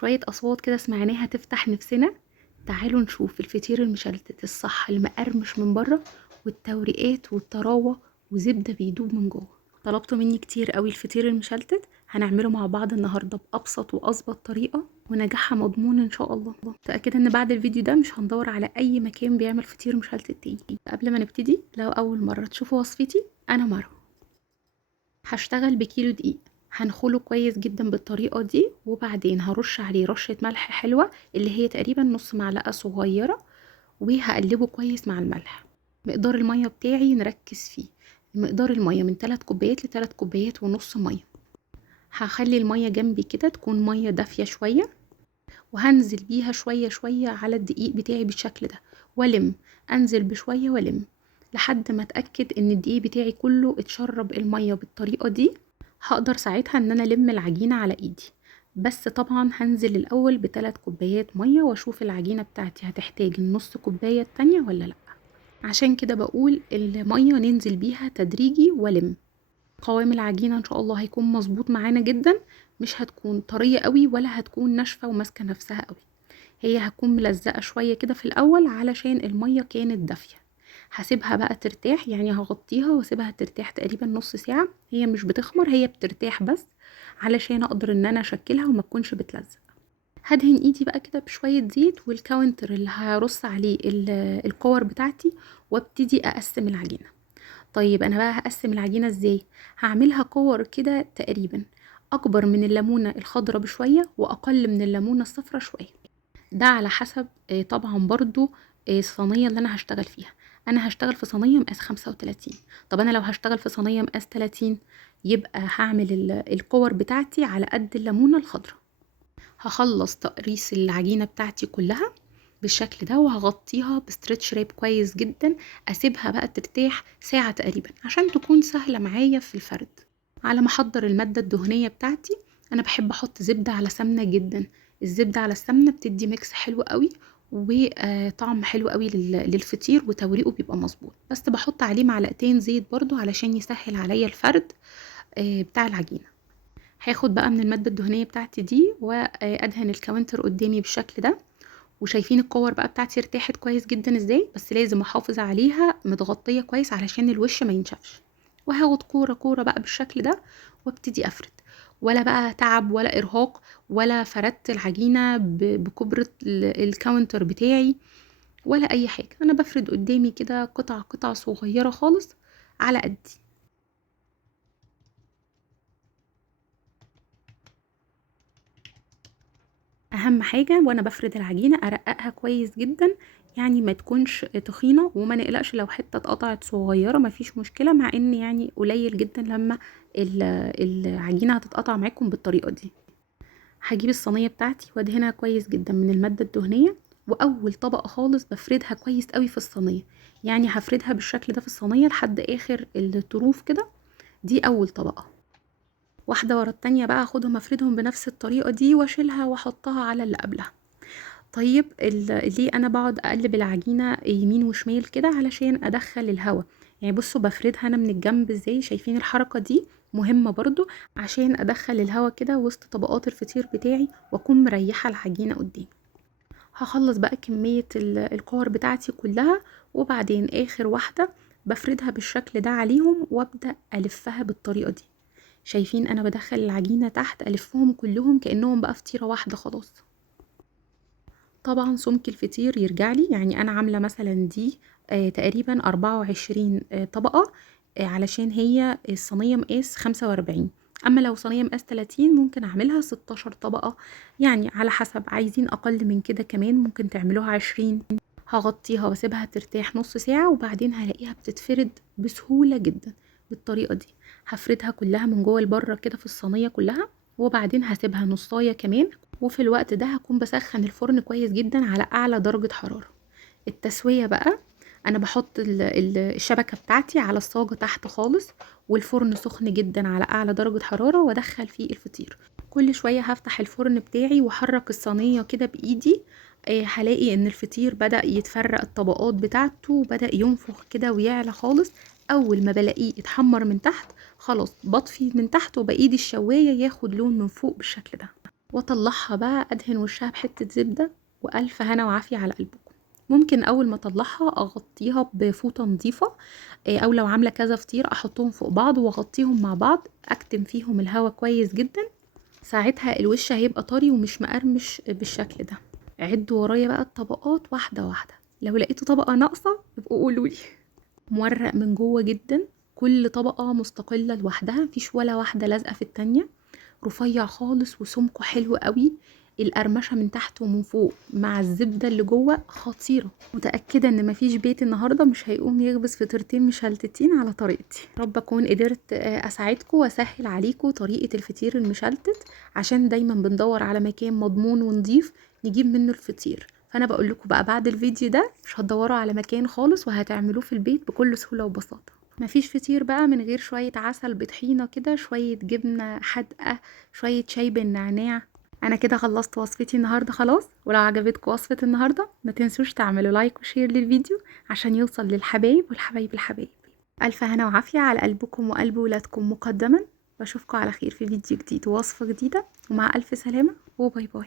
شوية أصوات كده سمعناها تفتح نفسنا. تعالوا نشوف الفطير المشلتت الصح المقرمش من بره، والتوريقات والطراوة وزبدة بيدوب من جوه. طلبتوا مني كتير قوي الفطير المشلتت، هنعمله مع بعض النهارده بأبسط وأظبط طريقة، ونجاحها مضمون إن شاء الله. متأكدة إن بعد الفيديو ده مش هندور على أي مكان بيعمل فطير مشلتت تاني. قبل ما نبتدي، لو أول مرة تشوفوا وصفتي، أنا مروة. هشتغل بكيلو دقيق، هنخله كويس جدا بالطريقة دي، وبعدين هرش عليه رشة ملح حلوة اللي هي تقريبا نص معلقة صغيرة، وهقلبه كويس مع الملح. مقدار المية بتاعي نركز فيه، مقدار المية من 3 كوبايات ل3 كوبايات ونص مية. هخلي المية جنبي كده تكون مية دافية شوية، وهنزل بيها شوية شوية على الدقيق بتاعي بالشكل ده، والم، انزل بشوية والم لحد ما اتأكد ان الدقيق بتاعي كله اتشرب المية بالطريقة دي. هقدر ساعتها ان انا الم العجينة على ايدي. بس طبعا هنزل الاول ب3 كوبايات مية واشوف العجينة بتاعتي هتحتاج النص كوباية التانية ولا لا. عشان كده بقول المية ننزل بيها تدريجي والم. قوام العجينة ان شاء الله هيكون مظبوط معانا جدا، مش هتكون طرية قوي ولا هتكون ناشفة وماسكة نفسها قوي. هي هتكون ملزقة شوية كده في الاول علشان المية كانت دافية. هسيبها بقى ترتاح، يعني هغطيها واسيبها ترتاح تقريبا نص ساعة. هي مش بتخمر، هي بترتاح بس علشان اقدر ان انا اشكلها وما تكونش بتلزق. هدهن ايدي بقى كده بشوية زيت، والكاونتر اللي هرص عليه الكور بتاعتي، وابتدي اقسم العجينة. طيب انا بقى هقسم العجينة ازاي؟ هعملها كور كده تقريبا اكبر من الليمونة الخضرة بشوية واقل من الليمونة الصفرة شوية. ده على حسب طبعا برضو الصينية اللي انا هشتغل فيها. انا هشتغل في صينية مقاس 35. طب انا لو هشتغل في صينية مقاس 30، يبقى هعمل الكور بتاعتي على قد الليمونة الخضرة. هخلص تقريص العجينة بتاعتي كلها بالشكل ده، وهغطيها بستريتش ريب كويس جدا. اسيبها بقى ترتاح ساعة تقريبا عشان تكون سهلة معايا في الفرد. على ما احضر المادة الدهنية بتاعتي، انا بحب احط زبدة على سمنة جدا. الزبدة على السمنة بتدي ميكس حلو قوي وطعم حلو قوي للفطير، وتوريقه بيبقى مظبوط. بس بحط عليه معلقتين زيت برضو علشان يسهل عليا الفرد بتاع العجينة. هاخد بقى من المادة الدهنية بتاعتي دي وادهن الكاونتر قدامي بالشكل ده. وشايفين الكور بقى بتاعتي ارتاحت كويس جدا ازاي، بس لازم احافظ عليها متغطية كويس علشان الوش ما ينشفش. وهاخد كورة كورة بقى بالشكل ده وابتدي افرد. ولا بقى تعب ولا ارهاق، ولا فردت العجينة بكبرة الكاونتر بتاعي، ولا اي حاجة. انا بفرد قدامي كده قطع قطع صغيرة خالص على قدي. اهم حاجة وانا بفرد العجينة ارققها كويس جدا، يعني ما تكونش تخينة، وما نقلقش لو حتة اتقطعت صغيرة مفيش مشكلة، مع ان يعني قليل جدا لما العجينة هتتقطع معاكم بالطريقة دي. هجيب الصينية بتاعتي وادهنها كويس جدا من المادة الدهنية، واول طبقة خالص بفردها كويس قوي في الصينية. يعني هفردها بالشكل ده في الصينية لحد اخر الطروف كده. دي اول طبقة. واحدة ورا التانية بقى اخدهم افردهم بنفس الطريقة دي واشيلها واحطها على اللي قبلها. طيب ليه انا بقعد اقلب العجينة يمين وشمال كده؟ علشان ادخل الهواء. يعني بصوا بفردها انا من الجنب ازاي، شايفين الحركة دي مهمة برضو عشان ادخل الهواء كده وسط طبقات الفطير بتاعي، واكون مريحة العجينة قدامي. هخلص بقى كمية الكور بتاعتي كلها، وبعدين اخر واحدة بفردها بالشكل ده عليهم وابدأ الفها بالطريقة دي. شايفين انا بدخل العجينة تحت الفهم كلهم كأنهم بقى فطيرة واحدة خلاص. طبعا سمك الفطير يرجع لي، يعني انا عاملة مثلا دي تقريبا 24 طبقة، علشان هي الصينية مقاس 45. اما لو صينية مقاس 30 ممكن اعملها 16 طبقة، يعني على حسب. عايزين اقل من كده كمان ممكن تعملوها 20. هغطيها واسيبها ترتاح نص ساعة، وبعدين هلاقيها بتتفرد بسهولة جدا بالطريقة دي. هفردها كلها من جوه لبره كده في الصينية كلها، وبعدين هسيبها نصاية كمان. وفي الوقت ده هكون بسخن الفرن كويس جدا على اعلى درجة حرارة. التسوية بقى، انا بحط الشبكة بتاعتي على الصاجة تحت خالص، والفرن سخن جدا على اعلى درجة حرارة، وادخل فيه الفطير. كل شوية هفتح الفرن بتاعي واحرك الصينية كده بايدي. هلاقي ان الفطير بدأ يتفرق الطبقات بتاعته، وبدأ ينفخ كده ويعلى خالص. اول ما بلاقيه اتحمر من تحت، خلاص بطفي من تحت وبايدي الشواية ياخد لون من فوق بالشكل ده. واطلعها بقى ادهن وشها بحته زبده، والف هنا وعافيه على قلبكم. ممكن اول ما اطلعها اغطيها بفوطه نظيفه، او لو عامله كذا فطير احطهم فوق بعض واغطيهم مع بعض، اكتم فيهم الهواء كويس جدا. ساعتها الوش هيبقى طري ومش مقرمش بالشكل ده. عدوا ورايا بقى الطبقات واحده واحده، لو لقيتوا طبقه ناقصه يبقوا قولولي. مورق من جوه جدا، كل طبقه مستقله لوحدها، مفيش ولا واحده لازقه في التانية. رفيع خالص وسمكه حلو قوي. القرمشه من تحت ومن فوق مع الزبده اللي جوه خطيره. متاكده ان مفيش بيت النهارده مش هيقوم يخبز فطيرتين مشلتتين على طريقتي. رب اكون قدرت اساعدكم واسهل عليكم طريقه الفطير المشلتت، عشان دايما بندور على مكان مضمون ونضيف نجيب منه الفطير. فانا بقول لكم بقى بعد الفيديو ده مش هتدوروا على مكان خالص، وهتعملوه في البيت بكل سهوله وبساطه. مفيش فطير بقى من غير شوية عسل بطحينة كده، شوية جبنة حادقة، شوية شاي بالنعناع. انا كده خلصت وصفتي النهاردة خلاص. ولو عجبتكم وصفة النهاردة ما تنسوش تعملوا لايك وشير للفيديو عشان يوصل للحبايب والحبايب الحبايب. الف هنا وعافية على قلبكم وقلب ولادكم مقدما. بشوفكم على خير في فيديو جديد ووصفة جديدة، ومع الف سلامة وباي باي.